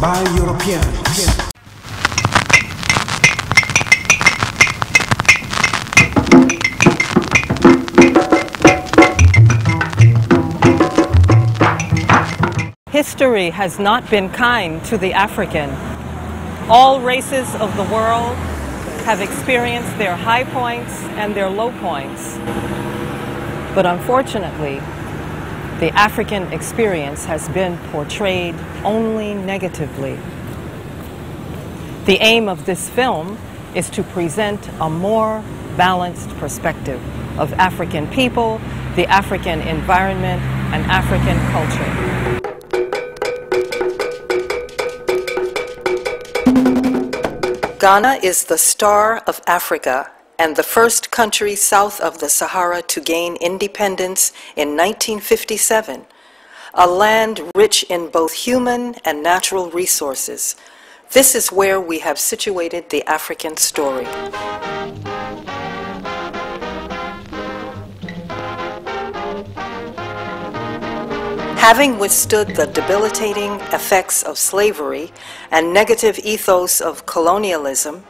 by Europeans. History has not been kind to the African. All races of the world have experienced their high points and their low points. But unfortunately, the African experience has been portrayed only negatively. The aim of this film is to present a more balanced perspective of African people, the African environment, and African culture. Ghana is the star of Africa and the first country south of the Sahara to gain independence in 1957, a land rich in both human and natural resources. This is where we have situated the African story. Having withstood the debilitating effects of slavery and negative ethos of colonialism,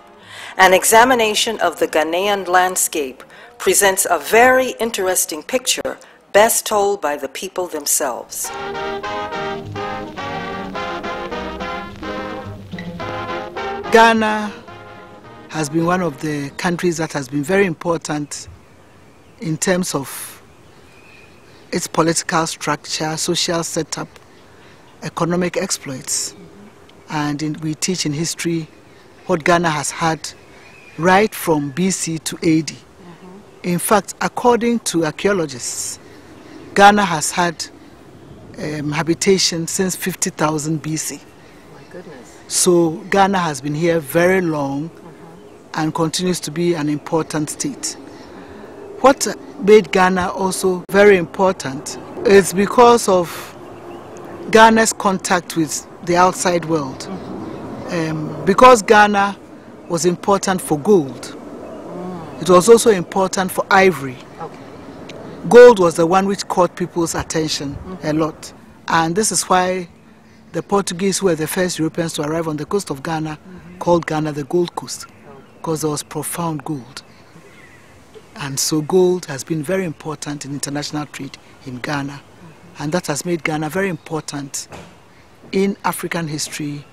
an examination of the Ghanaian landscape presents a very interesting picture best told by the people themselves. Ghana has been one of the countries that has been very important in terms of its political structure, social setup, economic exploits. And we teach in history what Ghana has had right from BC to AD. In fact, according to archaeologists, Ghana has had habitation since 50,000 BC. My goodness. So Ghana has been here very long and continues to be an important state. What made Ghana also very important is because of Ghana's contact with the outside world. Because Ghana was important for gold, it was also important for ivory. Gold was the one which caught people's attention a lot. And this is why the Portuguese, who were the first Europeans to arrive on the coast of Ghana, called Ghana the Gold Coast, because there was profound gold. And so gold has been very important in international trade in Ghana. And that has made Ghana very important in African history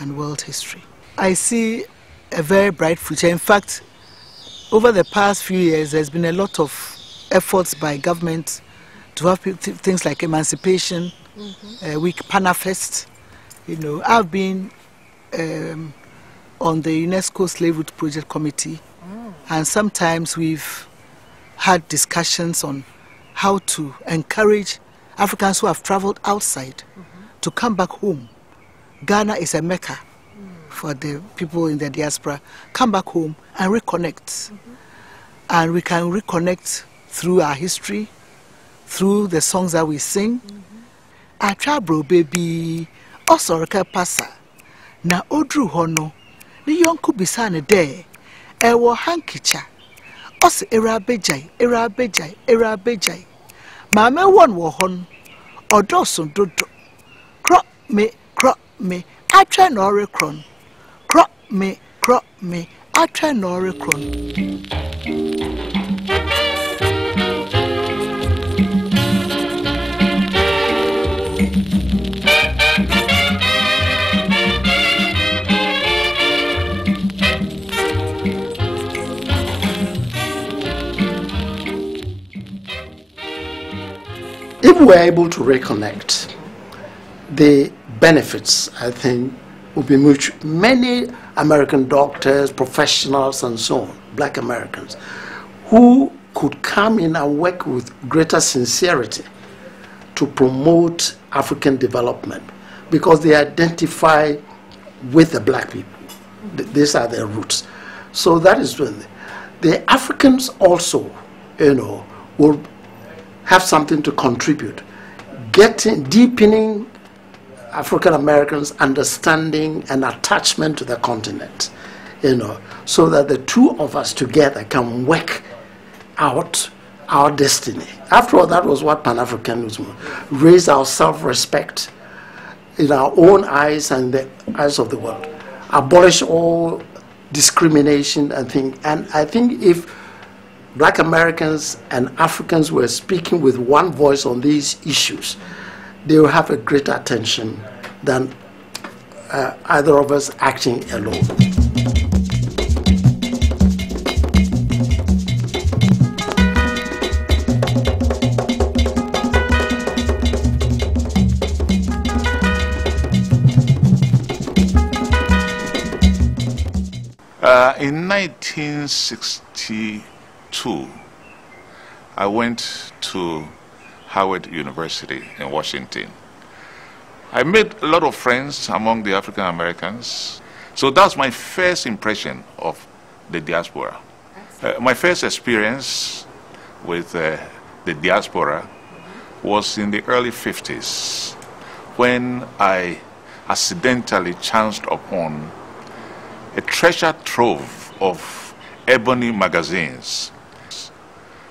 and world history. I see a very bright future. In fact, over the past few years, there's been a lot of efforts by government to have things like emancipation, week Panafest. You know, I've been on the UNESCO Slave Route Project Committee, and sometimes we've had discussions on how to encourage Africans who have traveled outside to come back home. Ghana is a mecca for the people in the diaspora. Come back home and reconnect. And we can reconnect through our history, through the songs that we sing. Achabro baby, osoraka pasa. Na odru hono, ni yonku bisane de, ewo hankicha. Os era bejai, era bejai, era bejai. Mame won wo hon, odosun dodo. Crop me, I try no recron. Crop me, I try no recron. If we're able to reconnect, the benefits, I think, will be much. Many American doctors, professionals, and so on, black Americans, who could come in and work with greater sincerity to promote African development because they identify with the black people. These are their roots. So that is when the Africans also, will have something to contribute, deepening African Americans' understanding and attachment to the continent, so that the two of us together can work out our destiny. After all, that was what Pan-Africanism raised our self-respect, in our own eyes and the eyes of the world. Abolish all discrimination and things. And I think if Black Americans and Africans were speaking with one voice on these issues, they will have a greater attention than either of us acting alone. In 1962, I went to Howard University in Washington. I made a lot of friends among the African Americans. So that's my first impression of the diaspora. My first experience with the diaspora was in the early 50s when I accidentally chanced upon a treasure trove of ebony magazines.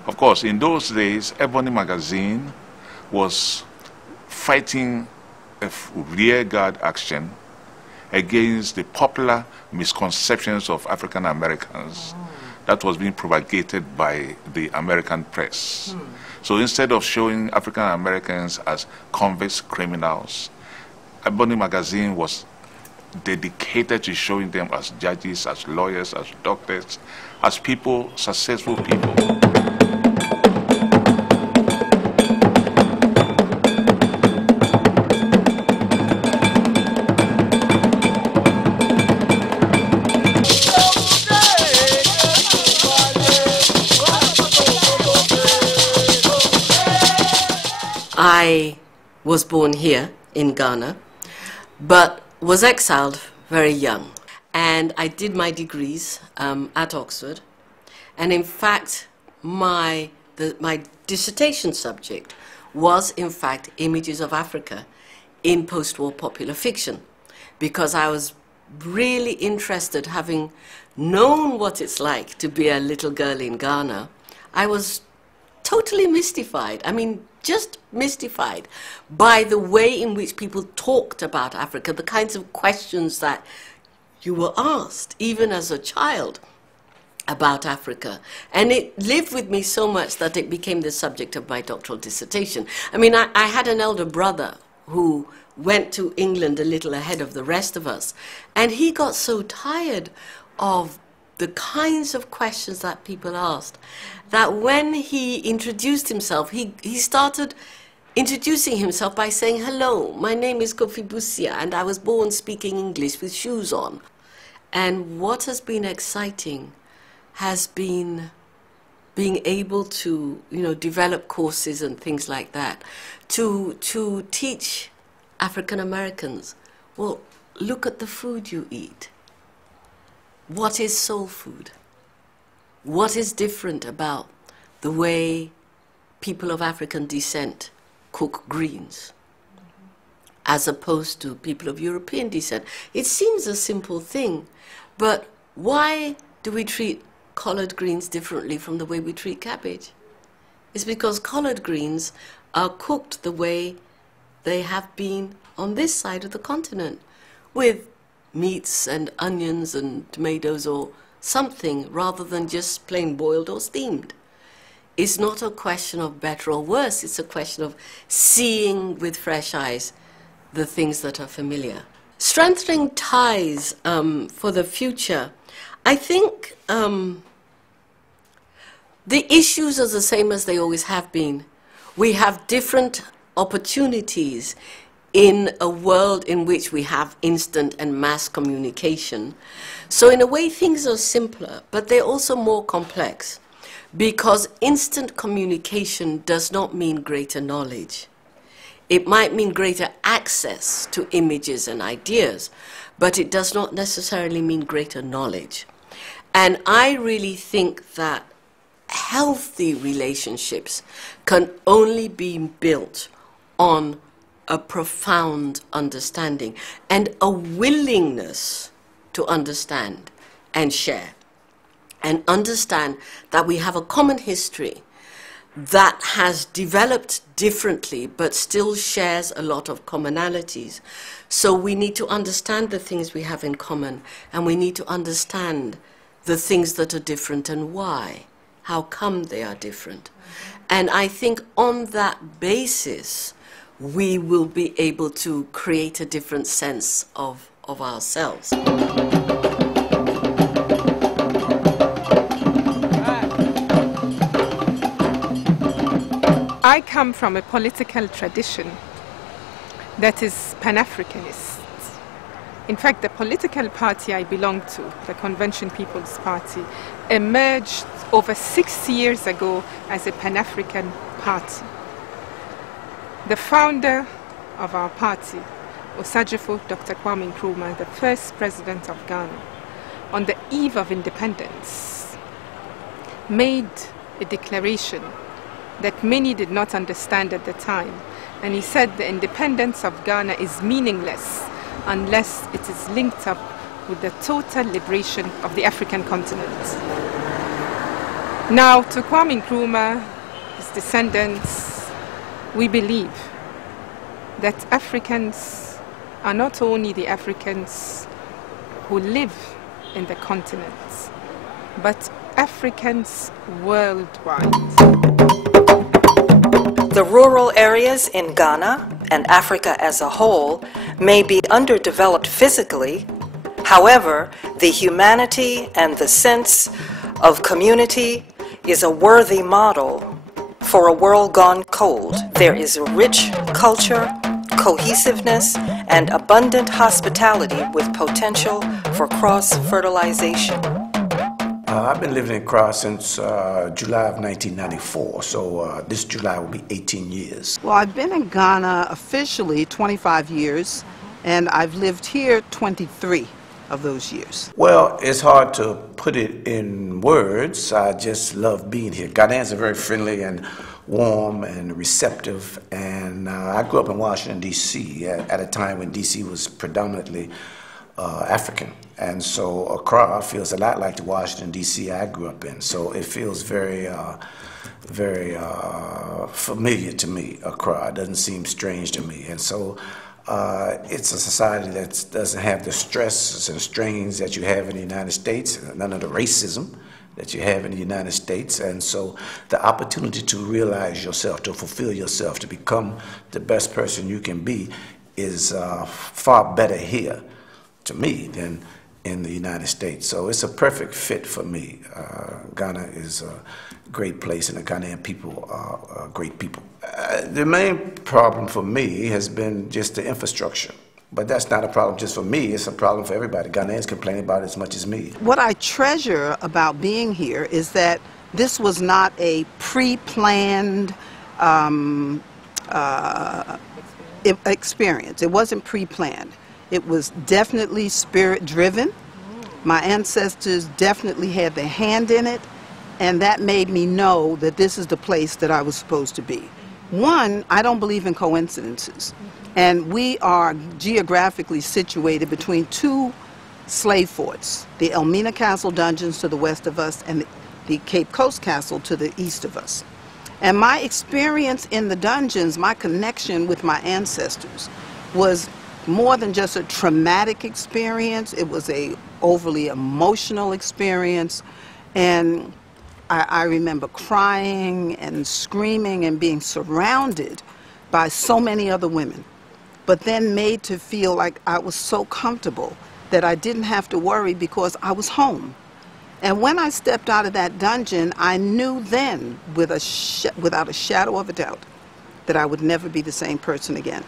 Of course, in those days, ebony magazine was fighting a rearguard action against the popular misconceptions of African Americans that was being propagated by the American press. So instead of showing African Americans as convicts, criminals, ebony magazine was dedicated to showing them as judges, as lawyers, as doctors, as people, successful people. I was born here in Ghana, but was exiled very young, and I did my degrees at Oxford, and in fact my dissertation subject was in fact images of Africa in post-war popular fiction, because I was really interested, having known what it's like to be a little girl in Ghana. I was totally mystified, I mean just mystified by the way in which people talked about Africa, the kinds of questions that you were asked, even as a child, about Africa. And it lived with me so much that it became the subject of my doctoral dissertation. I mean, I had an elder brother who went to England a little ahead of the rest of us, and he got so tired of the kinds of questions that people asked, that when he introduced himself, he started introducing himself by saying, "Hello, my name is Kofi Busia, and I was born speaking English with shoes on." And what has been exciting has been being able to, develop courses and things like that, to teach African Americans, well, look at the food you eat. What is soul food? What is different about the way people of African descent cook greens as opposed to people of European descent? It seems a simple thing, but why do we treat collard greens differently from the way we treat cabbage? It's because collard greens are cooked the way they have been on this side of the continent, with meats and onions and tomatoes or something, rather than just plain boiled or steamed. It's not a question of better or worse, it's a question of seeing with fresh eyes the things that are familiar. Strengthening ties for the future. I think the issues are the same as they always have been. We have different opportunities in a world in which we have instant and mass communication. So in a way, things are simpler, but they're also more complex, because instant communication does not mean greater knowledge. It might mean greater access to images and ideas, but it does not necessarily mean greater knowledge. And I really think that healthy relationships can only be built on a profound understanding and a willingness to understand and share, and understand that we have a common history, that has developed differently but still shares a lot of commonalities. So we need to understand the things we have in common, and we need to understand the things that are different and why. How come they are different? And I think on that basis, we will be able to create a different sense of ourselves. I come from a political tradition that is Pan-Africanist. In fact, the political party I belong to, the Convention People's Party, emerged over 6 years ago as a Pan-African party. The founder of our party, Osajifo Dr. Kwame Nkrumah, the first president of Ghana, on the eve of independence, made a declaration that many did not understand at the time. And he said the independence of Ghana is meaningless unless it is linked up with the total liberation of the African continent. Now, to Kwame Nkrumah, his descendants, we believe that Africans are not only the Africans who live in the continent, but Africans worldwide. The rural areas in Ghana and Africa as a whole may be underdeveloped physically. However, the humanity and the sense of community is a worthy model for a world gone cold. There is a rich culture, cohesiveness, and abundant hospitality with potential for cross-fertilization. I've been living in Accra since July of 1994, so this July will be 18 years. Well, I've been in Ghana officially 25 years, and I've lived here 23 of those years. Well, it's hard to put it in words. I just love being here. Ghanaians are very friendly and warm and receptive, and I grew up in Washington, D.C. at a time when D.C. was predominantly African. And so Accra feels a lot like the Washington, D.C. I grew up in. So it feels very, very familiar to me, Accra. It doesn't seem strange to me. And so it's a society that doesn't have the stresses and strains that you have in the United States, none of the racism that you have in the United States. And so the opportunity to realize yourself, to fulfill yourself, to become the best person you can be is far better here to me than in the United States. So it's a perfect fit for me. Ghana is a great place, and the Ghanaian people are great people. The main problem for me has been just the infrastructure. But that's not a problem just for me, it's a problem for everybody. Ghanaians complain about it as much as me. What I treasure about being here is that this was not a pre-planned experience. It wasn't pre-planned. It was definitely spirit-driven. My ancestors definitely had their hand in it, and that made me know that this is the place that I was supposed to be. One, I don't believe in coincidences, and we are geographically situated between two slave forts, the Elmina Castle dungeons to the west of us and the Cape Coast Castle to the east of us. And my experience in the dungeons, my connection with my ancestors, was more than just a traumatic experience. It was a overly emotional experience, and I remember crying and screaming and being surrounded by so many other women, but then made to feel like I was so comfortable that I didn't have to worry because I was home. And when I stepped out of that dungeon, I knew then, without a shadow of a doubt, that I would never be the same person again,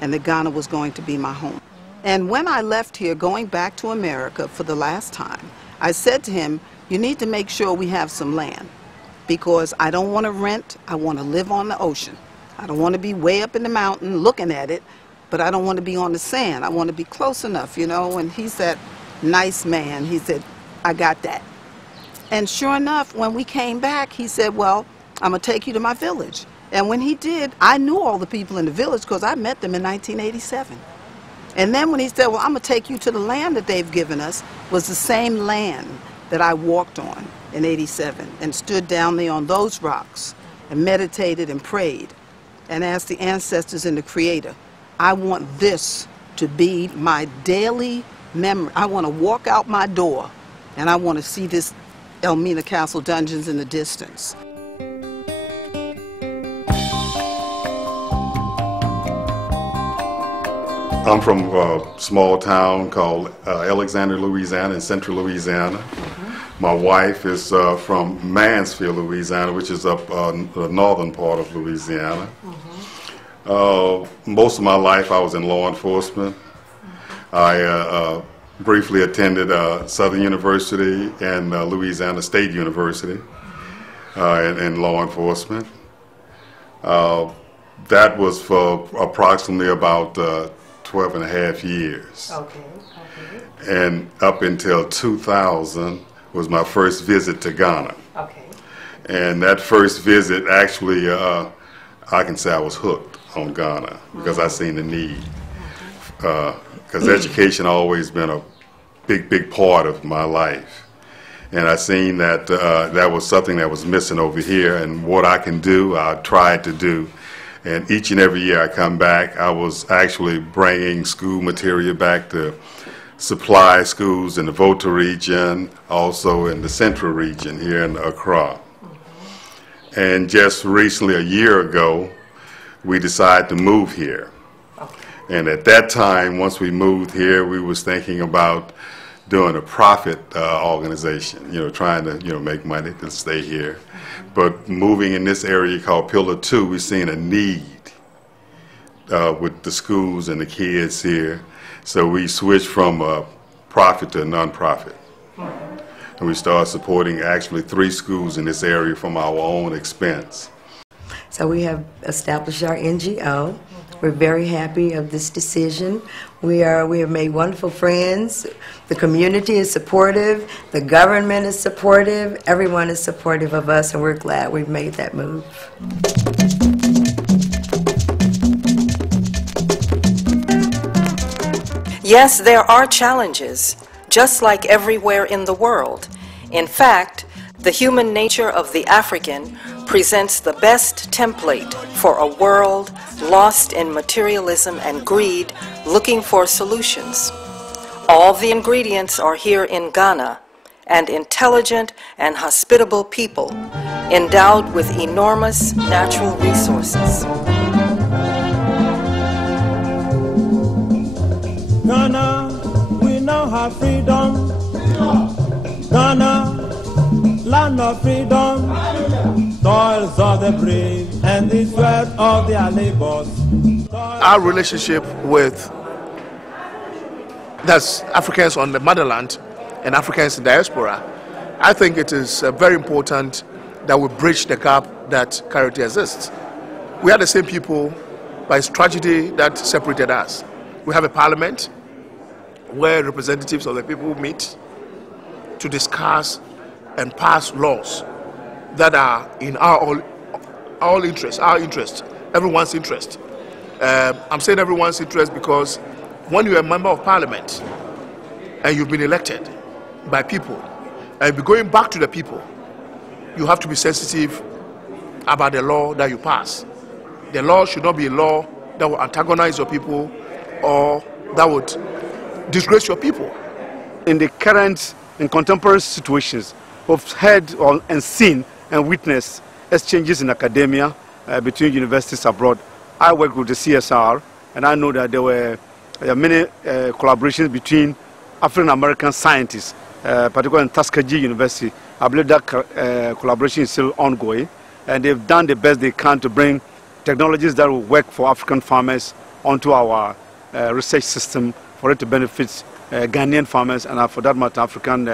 and that Ghana was going to be my home. And when I left here, going back to America for the last time, I said to him, you need to make sure we have some land, because I don't want to rent, I want to live on the ocean. I don't want to be way up in the mountain looking at it, but I don't want to be on the sand. I want to be close enough, you know, and he's that nice man. He said, I got that. And sure enough, when we came back, he said, well, I'm going to take you to my village. And when he did, I knew all the people in the village because I met them in 1987. And then when he said, well, I'm going to take you to the land that they've given us, was the same land that I walked on in '87 and stood down there on those rocks and meditated and prayed and asked the ancestors and the Creator, I want this to be my daily memory. I want to walk out my door and I want to see this Elmina Castle dungeons in the distance. I'm from a small town called Alexander, Louisiana, in central Louisiana. My wife is from Mansfield, Louisiana, which is up the northern part of Louisiana. Most of my life I was in law enforcement. I briefly attended Southern University and Louisiana State University in law enforcement. That was for approximately about 12 and a half years. Okay. And up until 2000 was my first visit to Ghana. Okay. And that first visit, actually, I can say I was hooked on Ghana because I seen the need. Because education always been a big part of my life. And I seen that that was something that was missing over here, and what I can do, I tried to do. And each and every year I come back, I was actually bringing school material back to supply schools in the Volta region, also in the central region here in Accra. And just recently, a year ago, we decided to move here. And at that time, once we moved here, we was thinking about doing a profit organization, trying to, make money to stay here. But moving in this area called Pillar 2, we've seen a need with the schools and the kids here. So we switched from profit to non-profit. And we started supporting actually 3 schools in this area from our own expense. So we have established our NGO. We're very happy of this decision. We have made wonderful friends. The community is supportive. The government is supportive. Everyone is supportive of us, and we're glad we've made that move. Yes, there are challenges, just like everywhere in the world. In fact, the human nature of the African presents the best template for a world lost in materialism and greed, looking for solutions. All the ingredients are here in Ghana, and intelligent and hospitable people endowed with enormous natural resources. Ghana, we now have freedom. Ghana, land of freedom. Toils of the brave and the sweat of their labors. Our relationship with Africans on the motherland and Africans in diaspora, I think it is very important that we bridge the gap that currently exists. We are the same people, but it's tragedy that separated us. We have a parliament where representatives of the people meet to discuss and pass laws that are in our interest, everyone's interest. I'm saying everyone's interest because when you're a member of parliament and you've been elected by people and be going back to the people, you have to be sensitive about the law that you pass. The law should not be a law that will antagonize your people or that would disgrace your people. In the current and contemporary situations, we've heard and seen and witnessed exchanges in academia between universities abroad. I work with the CSR, and I know that there were many collaborations between African American scientists, particularly in Tuskegee University. I believe that collaboration is still ongoing, and they've done the best they can to bring technologies that will work for African farmers onto our research system for it to benefit Ghanaian farmers and, for that matter, African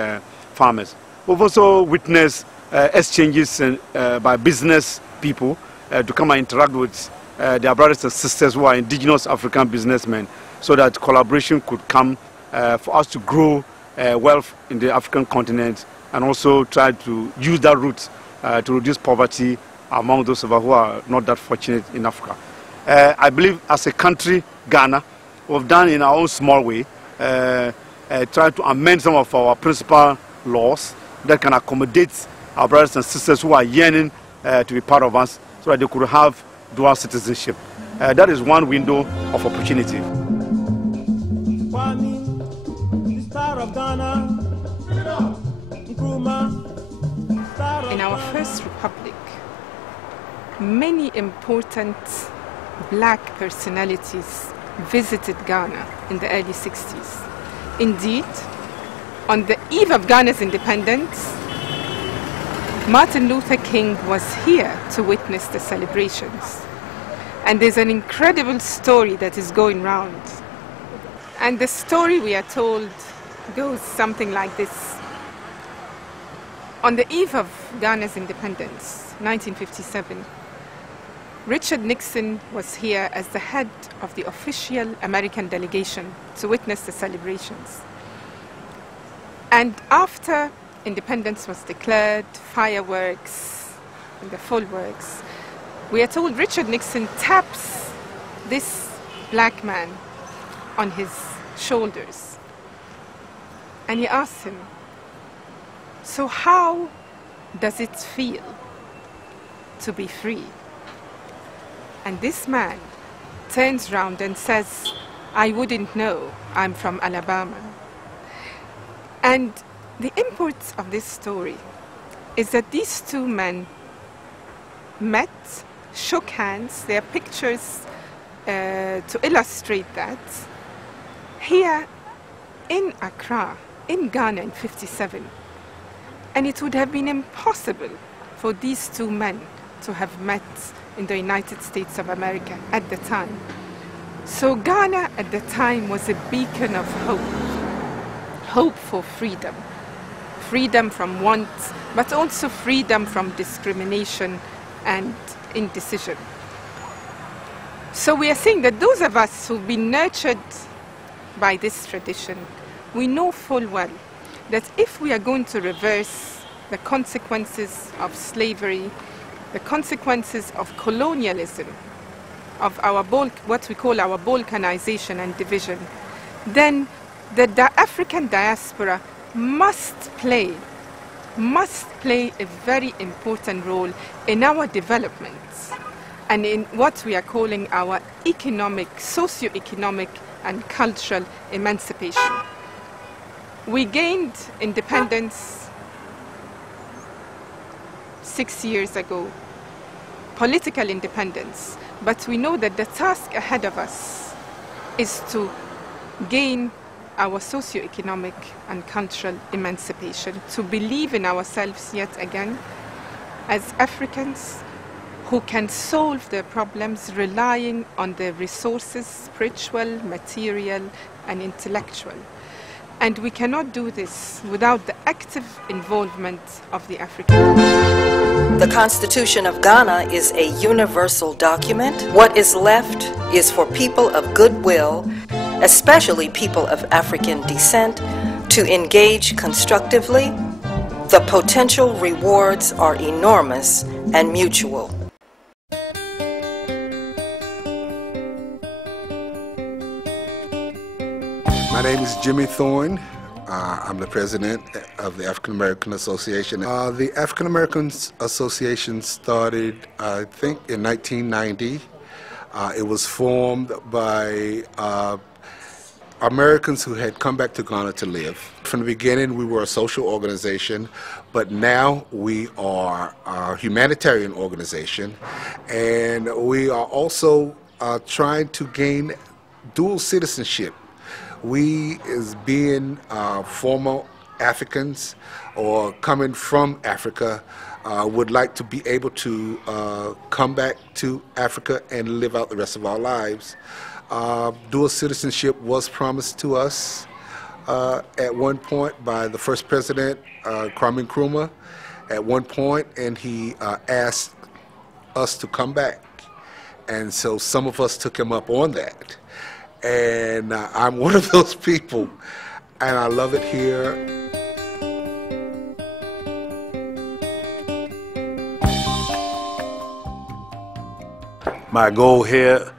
farmers. We've also witnessed exchanges by business people to come and interact with their brothers and sisters who are indigenous African businessmen, so that collaboration could come for us to grow wealth in the African continent and also try to use that route to reduce poverty among those of us who are not that fortunate in Africa. I believe as a country, Ghana, we've done in our own small way, try to amend some of our principal laws that can accommodate our brothers and sisters who are yearning to be part of us so that they could have dual citizenship. That is one window of opportunity. In our first republic, many important black personalities visited Ghana in the early 60s. Indeed, on the eve of Ghana's independence, Martin Luther King was here to witness the celebrations. And there's an incredible story that is going round. And the story we are told goes something like this. On the eve of Ghana's independence, 1957, Richard Nixon was here as the head of the official American delegation to witness the celebrations. And after independence was declared, fireworks, and the full works, we are told Richard Nixon taps this black man on his shoulders. And he asks him, "So how does it feel to be free?" And this man turns round and says, "I wouldn't know, I'm from Alabama." And the import of this story is that these two men met, shook hands. There are pictures to illustrate that. Here in Accra, in Ghana in 57. And it would have been impossible for these two men to have met in the United States of America at the time. So Ghana at the time was a beacon of hope. Hope for freedom. Freedom from want, but also freedom from discrimination and indecision. So we are saying that those of us who've been nurtured by this tradition, we know full well that if we are going to reverse the consequences of slavery, the consequences of colonialism, of our what we call our balkanization and division, then the African diaspora must play a very important role in our development and in what we are calling our economic, socio-economic and cultural emancipation. We gained independence 6 years ago, political independence, but we know that the task ahead of us is to gain our socio-economic and cultural emancipation, to believe in ourselves yet again as Africans who can solve their problems relying on their resources, spiritual, material, and intellectual. And we cannot do this without the active involvement of the African. The Constitution of Ghana is a universal document. What is left is for people of goodwill, especially people of African descent, to engage constructively. The potential rewards are enormous and mutual. My name is Jimmie Thorne. I'm the president of the African American Association. The African American Association started, I think, in 1990. It was formed by Americans who had come back to Ghana to live. From the beginning, we were a social organization, but now we are a humanitarian organization, and we are also trying to gain dual citizenship. We, as being former Africans or coming from Africa, would like to be able to come back to Africa and live out the rest of our lives. Dual citizenship was promised to us at one point by the first president, Kwame Nkrumah, at one point, and he asked us to come back. And so some of us took him up on that. And I'm one of those people, and I love it here. My goal here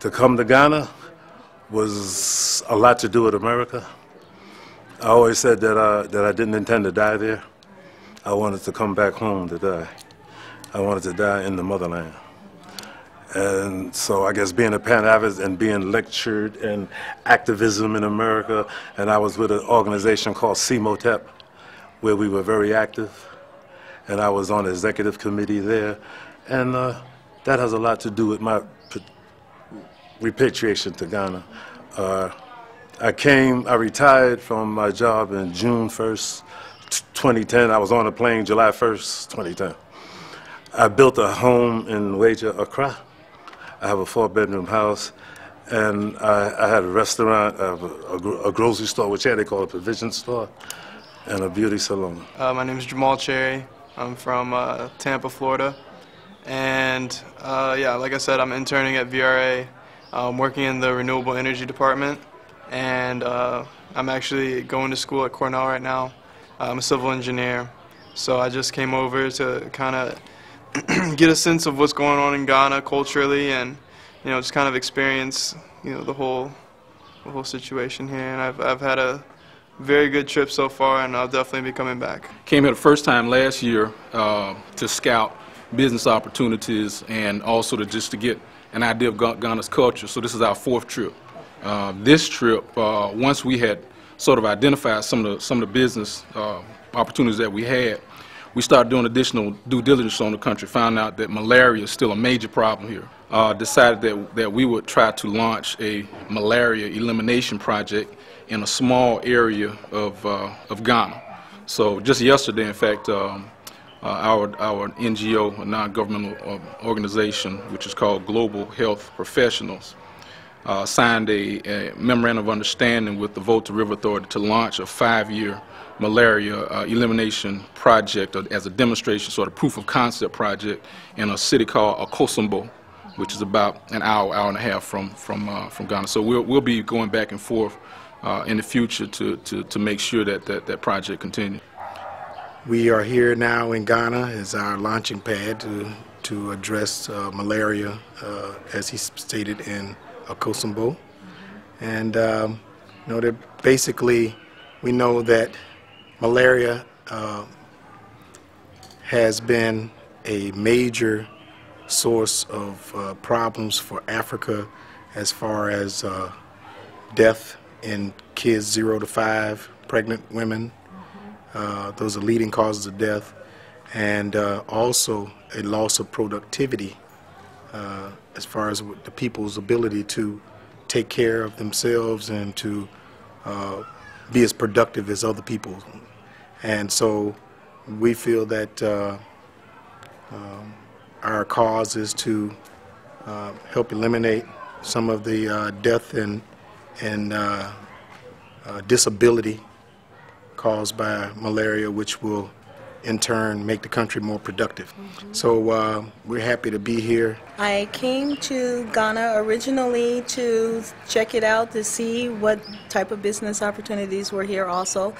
to come to Ghana was a lot to do with America. I always said that I didn't intend to die there. I wanted to come back home to die. I wanted to die in the motherland. And so I guess being a Pan-Africanist and being lectured in activism in America, and I was with an organization called CMOTEP, where we were very active, and I was on the executive committee there, and that has a lot to do with my repatriation to Ghana. I retired from my job in June 1st, 2010. I was on a plane July 1st, 2010. I built a home in Weja, Accra. I have a 4-bedroom house, and I had a restaurant, a grocery store, which they call a provision store, and a beauty salon. My name is Jamal Cherry. I'm from Tampa, Florida. And yeah, like I said, I'm interning at VRA. I'm working in the renewable energy department, and I'm actually going to school at Cornell right now. I'm a civil engineer. So I just came over to kind of get a sense of what's going on in Ghana culturally, and just kind of experience the whole situation here. And I've had a very good trip so far, and I'll definitely be coming back. Came here the first time last year to scout business opportunities, and also to get an idea of Ghana's culture. So this is our 4th trip. This trip, once we had sort of identified some of the business opportunities that we had, we started doing additional due diligence on the country, found out that malaria is still a major problem here. Decided that we would try to launch a malaria elimination project in a small area of Ghana. So just yesterday, in fact, our NGO, a non-governmental organization, which is called Global Health Professionals, signed a memorandum of understanding with the Volta River Authority to launch a 5-year malaria elimination project as a demonstration, sort of proof of concept project in a city called Akosombo, which is about an hour and a half from Ghana. So we'll be going back and forth in the future to make sure that project continues. We are here now in Ghana as our launching pad to address malaria, as he stated, in Akosombo. And that basically we know that malaria has been a major source of problems for Africa as far as death in kids 0 to 5, pregnant women. Those are leading causes of death, and also a loss of productivity as far as the people's ability to take care of themselves and to be as productive as other people. And so we feel that our cause is to help eliminate some of the death and disability caused by malaria, which will in turn make the country more productive. So we're happy to be here. I came to Ghana originally to check it out, to see what type of business opportunities were here also.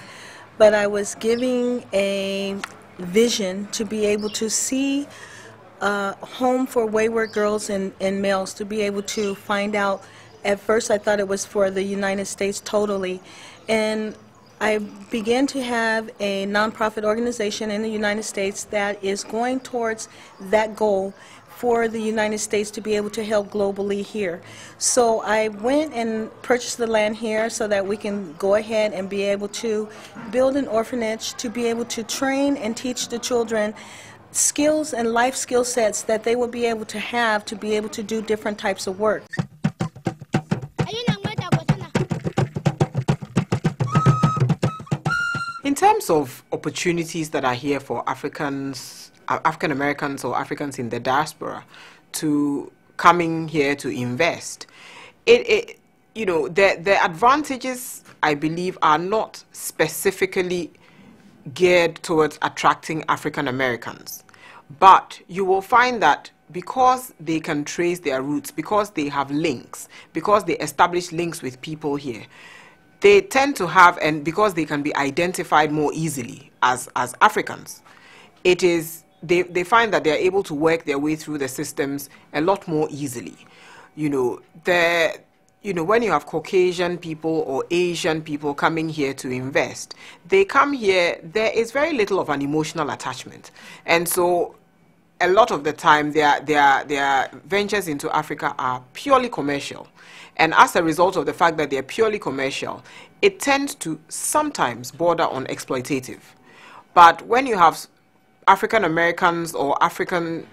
But I was giving a vision to be able to see a home for wayward girls and males, to be able to find out. At first I thought it was for the United States totally. And I began to have a nonprofit organization in the United States that is going towards that goal for the United States to be able to help globally here. So I went and purchased the land here so that we can go ahead and be able to build an orphanage, to be able to train and teach the children skills and life skill sets that they will be able to have to be able to do different types of work. In terms of opportunities that are here for African Americans or Africans in the diaspora to coming here to invest, the advantages, I believe, are not specifically geared towards attracting African Americans, but you will find that because they can trace their roots, because they have links, because they establish links with people here, they tend to have, and because they can be identified more easily as Africans, they find that they're able to work their way through the systems a lot more easily. When you have Caucasian people or Asian people coming here to invest, they come here, there is very little of an emotional attachment. And so a lot of the time their ventures into Africa are purely commercial. And as a result of the fact that they're purely commercial, it tends to sometimes border on exploitative. But when you have African Americans or African,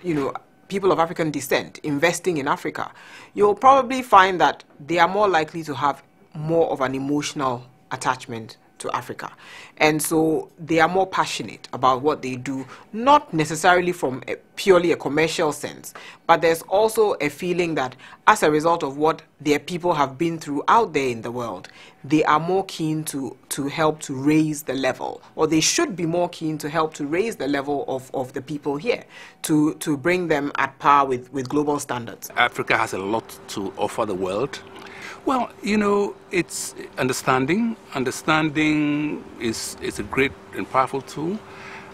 people of African descent investing in Africa, you'll probably find that they are more likely to have more of an emotional attachment to Africa. And so they are more passionate about what they do, not necessarily from purely a commercial sense, but there's also a feeling that as a result of what their people have been through out there in the world, they are more keen to help to raise the level, or they should be more keen to help to raise the level of the people here, to bring them at par with global standards. Africa has a lot to offer the world. Well, it's understanding. Understanding is a great and powerful tool.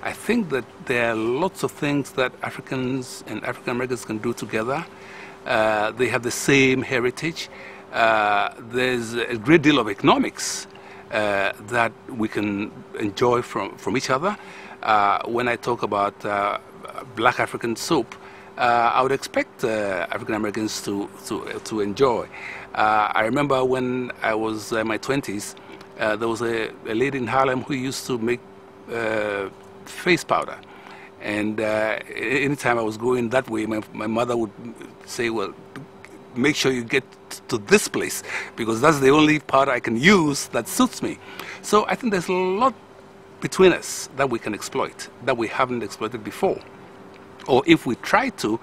I think that there are lots of things that Africans and African Americans can do together. They have the same heritage. There's a great deal of economics that we can enjoy from each other. When I talk about black African soap, I would expect African Americans to enjoy. I remember when I was in my 20s, there was a lady in Harlem who used to make face powder. And anytime I was going that way, my mother would say, well, make sure you get to this place, because that's the only powder I can use that suits me. So I think there's a lot between us that we can exploit, that we haven't exploited before. Or if we try to,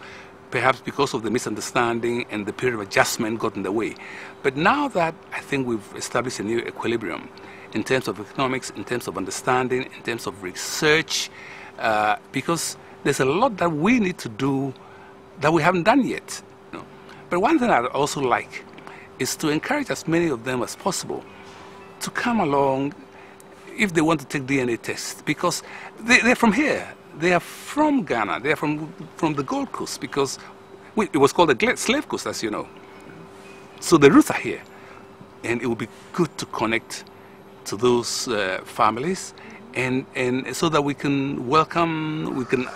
perhaps because of the misunderstanding and the period of adjustment got in the way. But now that I think we've established a new equilibrium in terms of economics, in terms of understanding, in terms of research, because there's a lot that we need to do that we haven't done yet. But one thing I'd also like is to encourage as many of them as possible to come along if they want to take DNA tests, because they're from here. They are from Ghana. They are from the Gold Coast, because it was called the Slave Coast, as you know. So the roots are here. And it would be good to connect to those families, and so that we can welcome, we can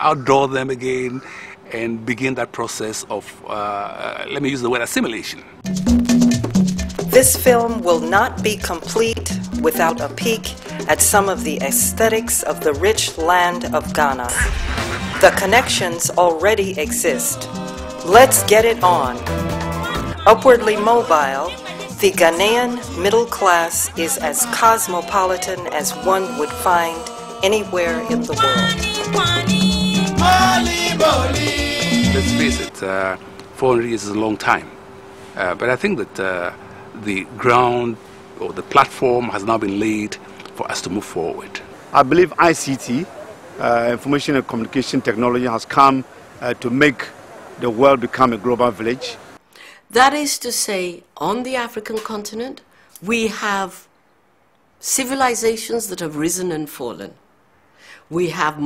outdoor them again and begin that process of, let me use the word assimilation. This film will not be complete without a peek at some of the aesthetics of the rich land of Ghana. The connections already exist. Let's get it on. Upwardly mobile, the Ghanaian middle class is as cosmopolitan as one would find anywhere in the world. Let's face it, 400 years is a long time. But I think that the ground or the platform has now been laid for us to move forward. I believe ICT, information and communication technology, has come to make the world become a global village. That is to say, on the African continent, we have civilizations that have risen and fallen. We have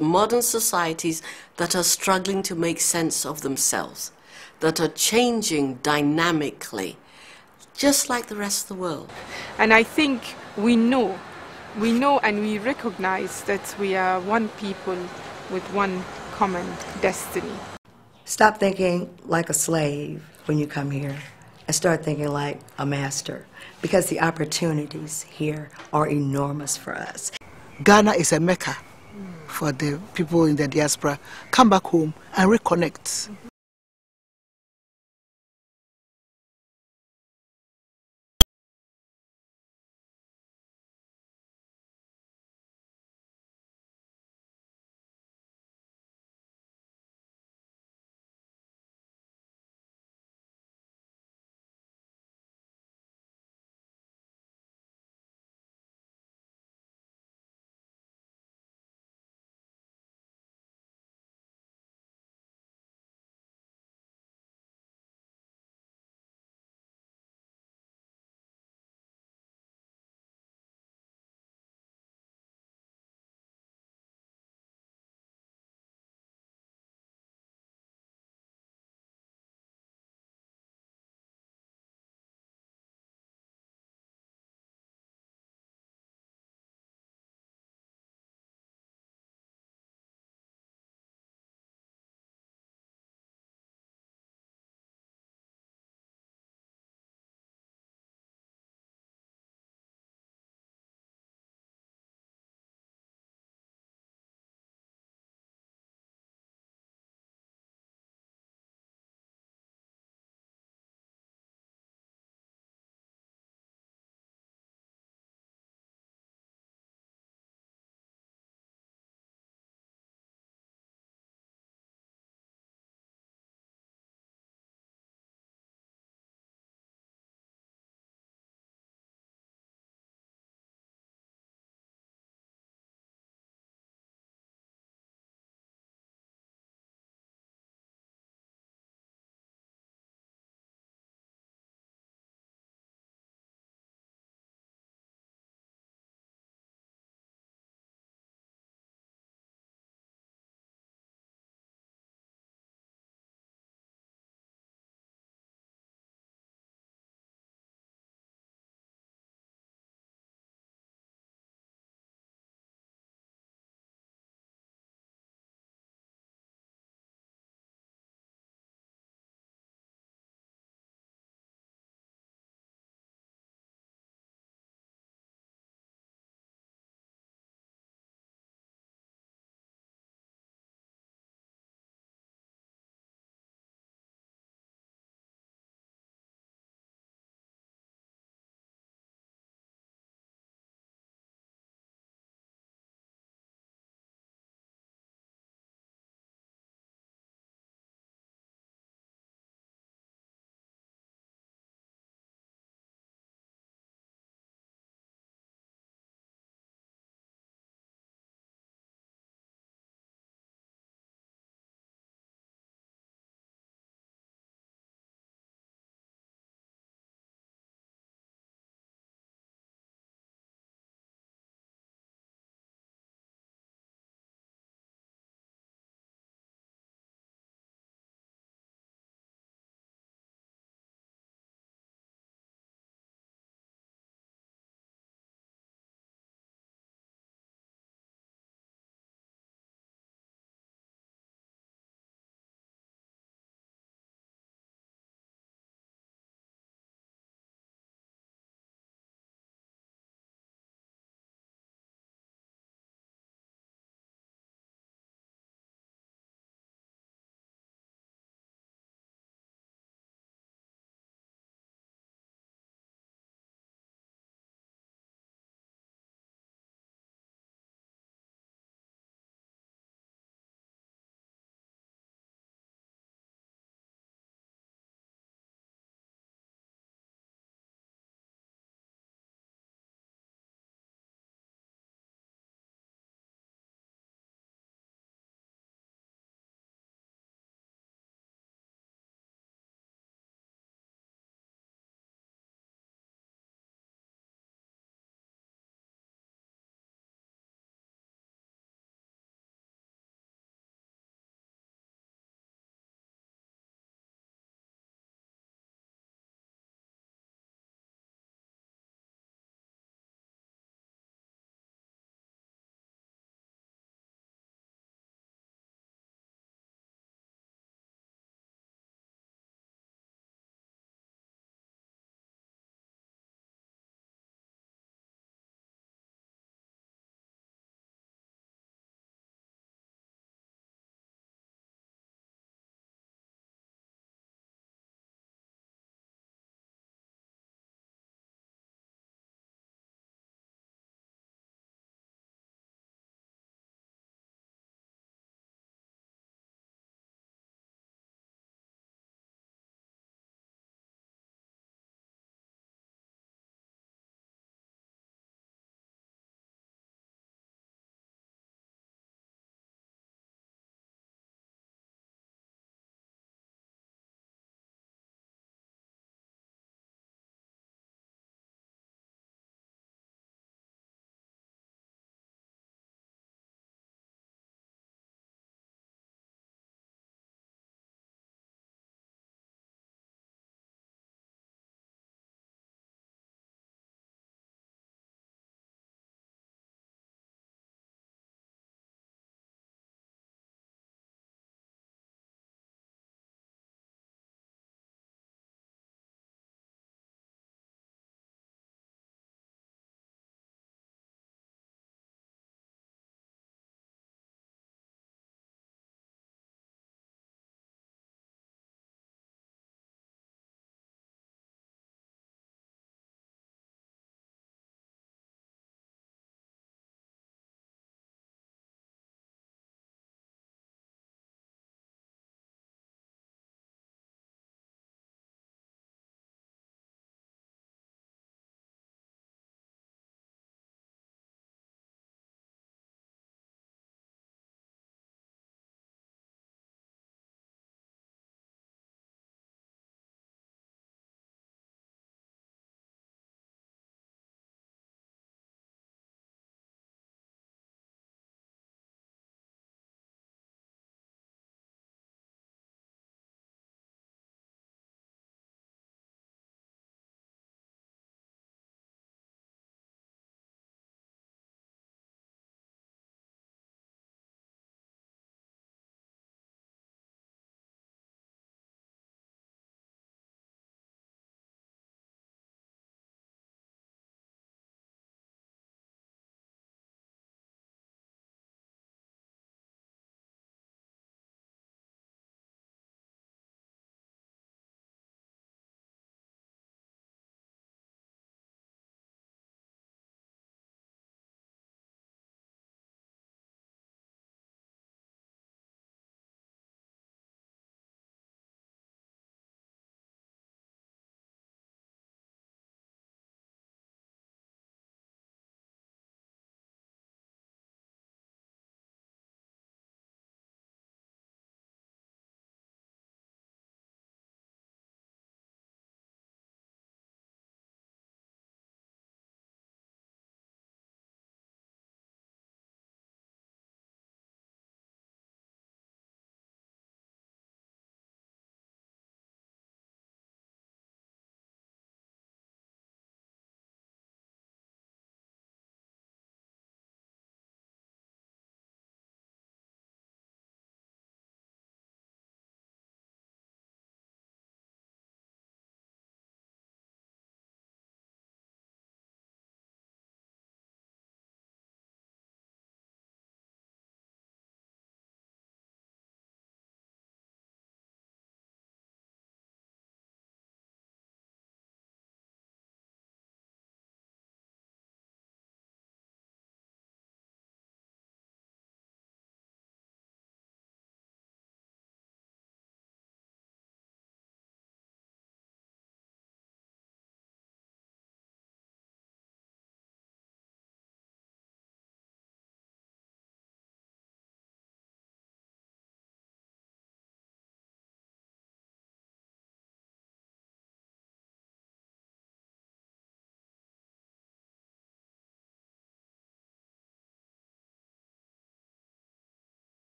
modern societies that are struggling to make sense of themselves, that are changing dynamically, just like the rest of the world. And I think we know and we recognize that we are one people with one common destiny. Stop thinking like a slave when you come here and start thinking like a master, because the opportunities here are enormous for us. Ghana is a mecca for the people in the diaspora. Come back home and reconnect.